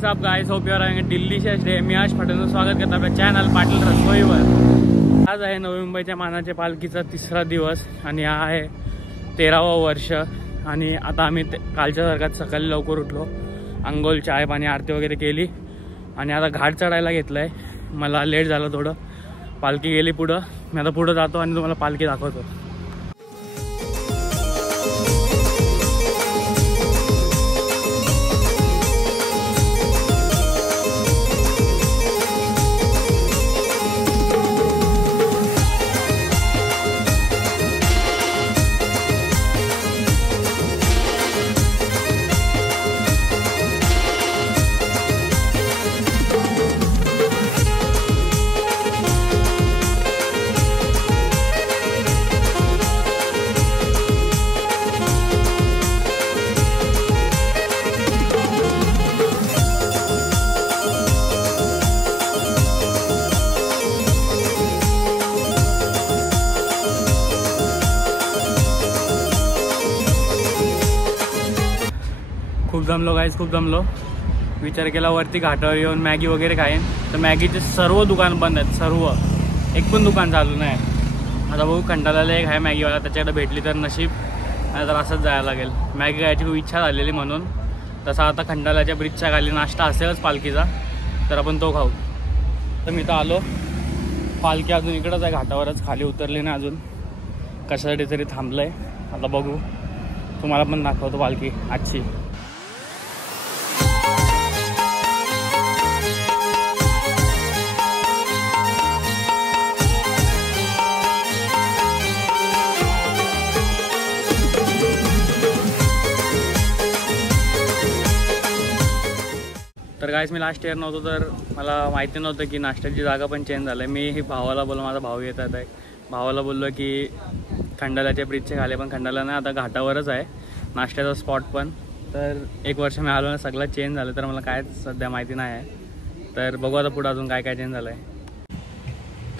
Is up guys, hope you are having a delicious day. मी आज पाटीलचं स्वागत करतो आपल्या चॅनल पाटील रसोईवर। आज आहे नवी मुंबईच्या मानाच्या पालखीचा तिसरा दिवस आणि हा आहे 13वा वर्ष। आणि आता आम्ही कालच्या सारखाच सकाळी लवकर उठलो, अंघोळ चाय पाणी आरती वगैरे केली आणि आता घाट चढायला घेतलाय। मला लेट झालं थोडं, पालखी गेली पुढं, मी आता पुढं जातो आणि तुम्हाला पालखी दाखवतो। खूप दमलो गाईज, खूप दमलो। विचार केला वरती घाटावर येऊन मॅगी वगैरे खाईन, तर मॅगीचे सर्व दुकान बंद आहेत, सर्व, एक पण दुकान चालू नाही। आता बघू, खंडाळ्याला एक आहे मॅगीवाला, त्याच्याकडे भेटली तर नशीब, नाही तर असंच जायला लागेल। मॅगी खायची खूप इच्छा झालेली म्हणून। तसा आता खंडाळ्याच्या ब्रिजच्या खाली नाश्ता असेलच पालखीचा, तर आपण तो खाऊ। तर मी तर आलो, पालखी अजून इकडंच आहे, घाटावरच, खाली उतरली नाही अजून, कशासाठी तरी थांबलं आहे। आता बघू, तुम्हाला पण दाखवतो पालखी आजची। तर गाईस, मी लास्ट इयर नव्हतो, तर मला माहिती नव्हतं की नाश्त्याची जागा पण चेंज झालं आहे। मी भावाला बोललो, माझा भाऊ येतात आहे, भावाला बोललो की खंडाळ्याच्या ब्रिजचे खाली, पण खंडाळा नाही, आता घाटावरच आहे नाश्त्याचा स्पॉट पण। तर एक वर्ष मी आलो ना, सगळं चेंज झालं, तर मला काय सध्या माहिती नाही आहे। तर बघू आता पुढं अजून काय काय चेंज झालं आहे।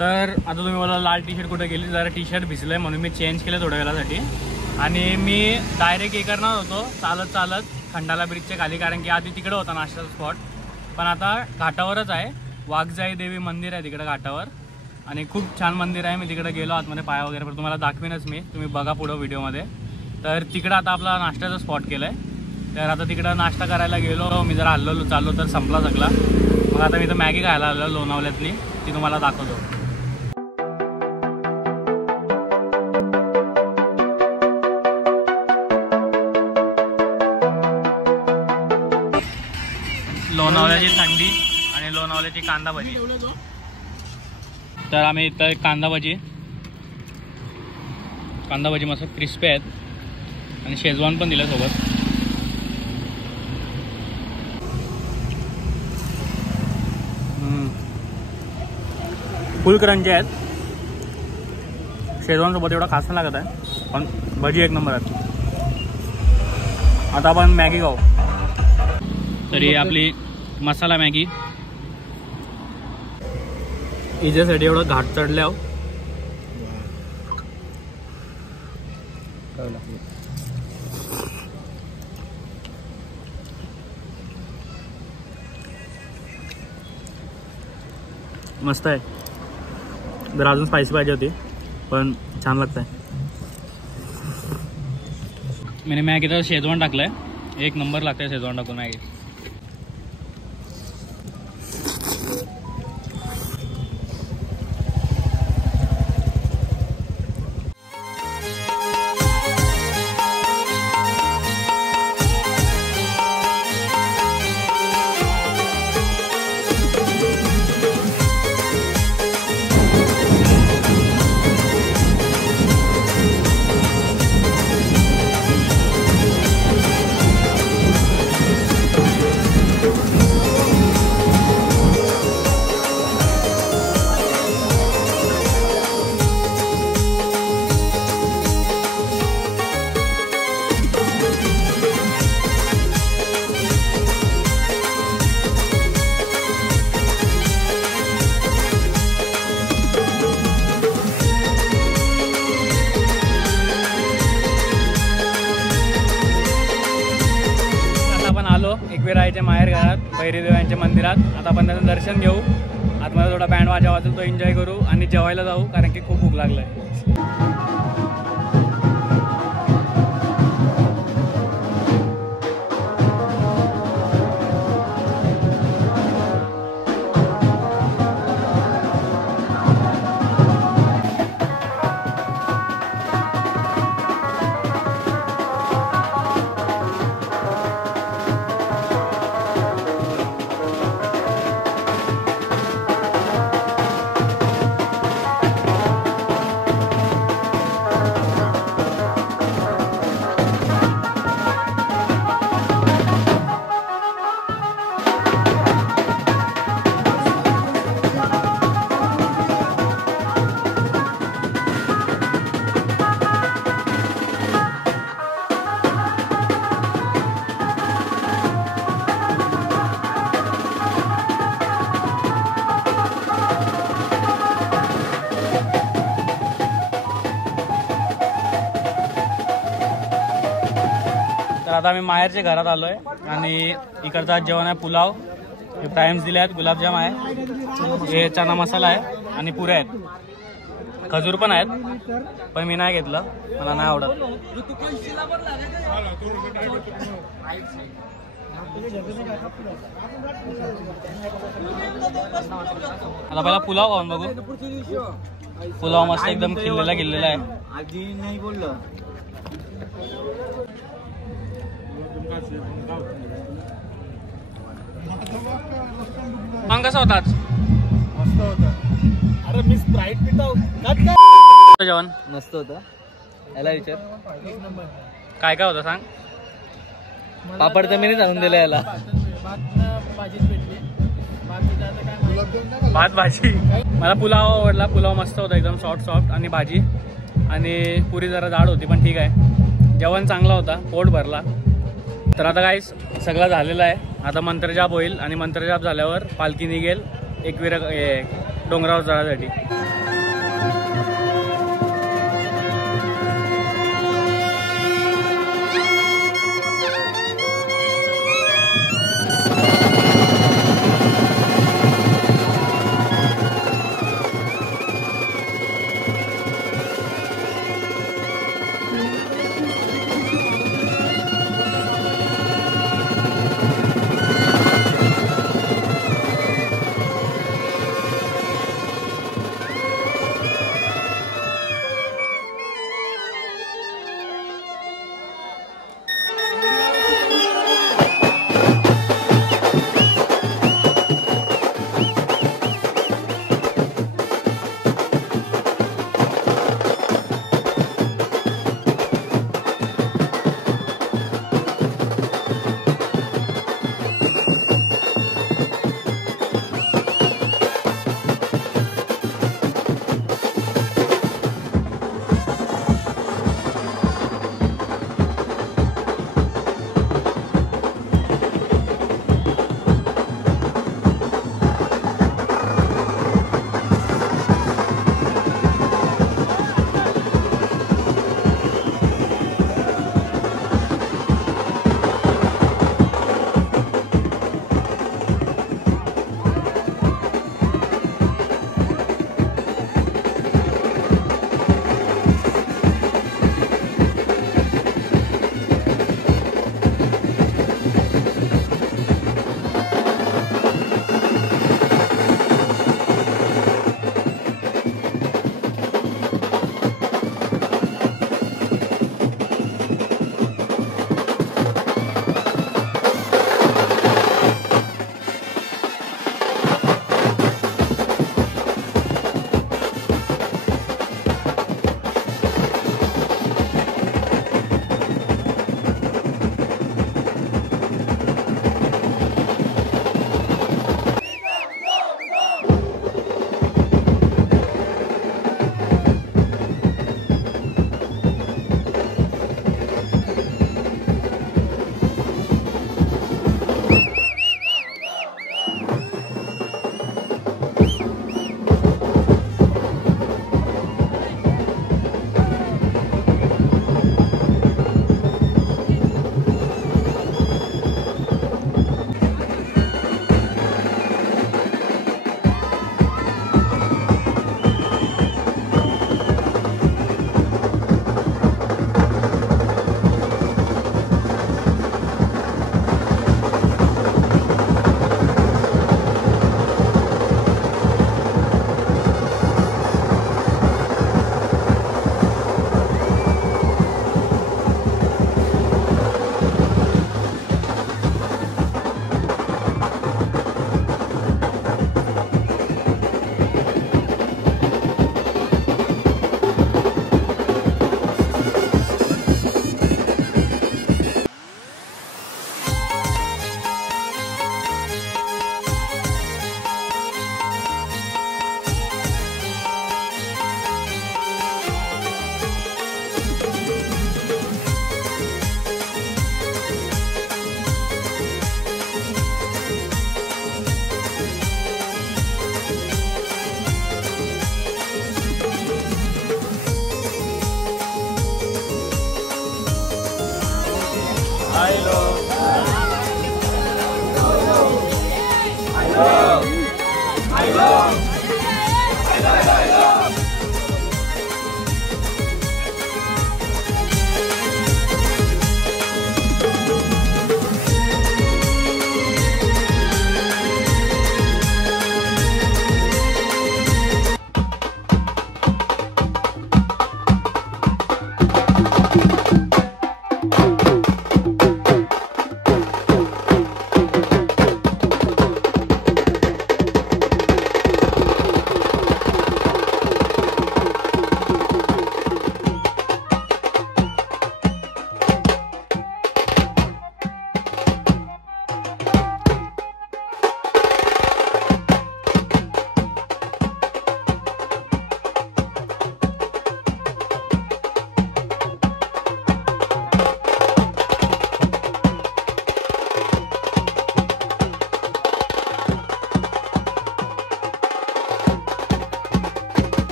तर आता तुम्ही मला लाल टी शर्ट कुठे गेली, जरा टी शर्ट भिजलं आहे म्हणून मी चेंज केलं थोड्या वेळासाठी। आणि मी डायरेक्ट हे करणार होतो चालत चालत खंडाळा ब्रिजच्या खाली, कारण की आधी तिकडं होता नाश्त्याचा स्पॉट, पण आता घाटावरच आहे। वाघजाई देवी मंदिर आहे तिकडे घाटावर, आणि खूप छान मंदिर आहे। मी तिकडे गेलो आतमध्ये, पाया वगैरे पण तुम्हाला दाखवीनच मी, तुम्ही बघा पुढं व्हिडिओमध्ये। तर तिकडं आता आपला नाश्त्याचा स्पॉट केला आहे, तर आता तिकडं नाश्ता करायला गेलो मी, जरा हल्लो चाललो तर संपला सगळा। मग आता मी तर मॅगी खायला आलो लोणावल्यातली, ती तुम्हाला दाखवतो। लोणावल्याची थंडी आणि लोणावल्याची कांदा भजी। तर आम्ही इथं कांदा भजी मस्त क्रिस्पी आहेत, आणि शेजवान पण दिलं सोबत। फुल क्रंची आहेत, शेजवान सोबत एवढा खास नाही लागत आहे, पण भजी एक नंबर आहेत। आता आपण मॅगी खाऊ। तरी आपली मसाला मॅगी हिच्यासाठी एवढं घाट चढल्यावर मस्त आहे। जर अजून स्पायसी पाहिजे होती, पण छान लागत आहे। मी मॅगीला शेजवान टाकलंय, एक नंबर लागतंय शेजवान टाकून मॅगी। महाराजांच्या मंदिरात. आता आपण त्याचं दर्शन घेऊ, आतमध्ये थोडा बँड वाजा वाजून तो एन्जॉय करू आणि जेवायला जाऊ, कारण की खूप भूक लागलं आहे. तर आता आम्ही माहेरच्या घरात आलो आहे आणि इकडचा जेवण आहे पुलाव, हे प्राइम्स दिले आहेत, गुलाबजाम आहे, हे चना मसाला आहे आणि पुऱ्या आहेत, खजूर पण आहेत, पण मी नाही घेतलं, मला नाही आवडत. आता पहिला पुलाव खाऊन बघू. पुलाव मस्त एकदम खिल्लेला गेलेला आहे. आजी नाही बोललं. मग कसा होता आज? मस्त होता. अरे मी स्प्राईट पितो. जेवण मस्त होतं. याला विचार काय काय होतं सांग. पापड तर मी नाही आणून दिला याला. भात भाजी. मला पुलाव आवडला, पुलाव मस्त होता एकदम सॉफ्ट सॉफ्ट, आणि भाजी आणि पुरी जरा जाड होती पण ठीक आहे. जेवण चांगला होता, पोट भरला. तर आता काय सगळं झालेलं आहे. आता मंत्रजाप होईल आणि मंत्रजाप झाल्यावर पालखी निघेल एकविरा डोंगरावर जाण्यासाठी.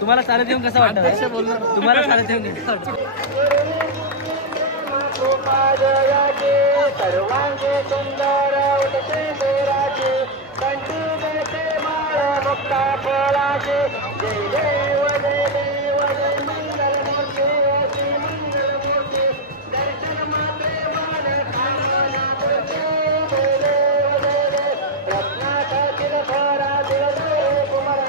तुम्हाला चालत येऊन कसं वाटतं? तुम्हाला चालत येऊन कसं वाटतं? सर्वांगे सुंदर उठते देराचे कंठी देते माळ मुक्ता फळाचे जय देव जय देव जय मंगल मूर्ती अति मंगल मूर्ती दर्शन मात्रे मान कामना करते जय देव जय देव रत्नातील खरा दिल कुमारा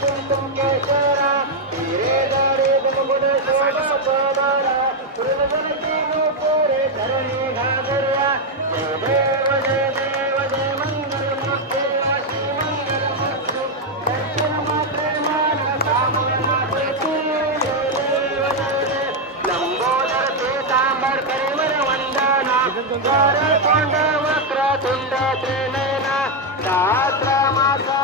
कुंकुम केशरा हिरे गरे गुण शोभा पदारा सुरवरती गोपुरे धरणी घागरया जय देव जय देव जय मंगल मूर्ती अति मंगल मूर्ती दर्शन मात्रे मान कामना करते जय देव जय देव लंबोदर पीतांबर करिवर वंदना वर कोंड वक्र तुंड त्रिनयना सहस्र माता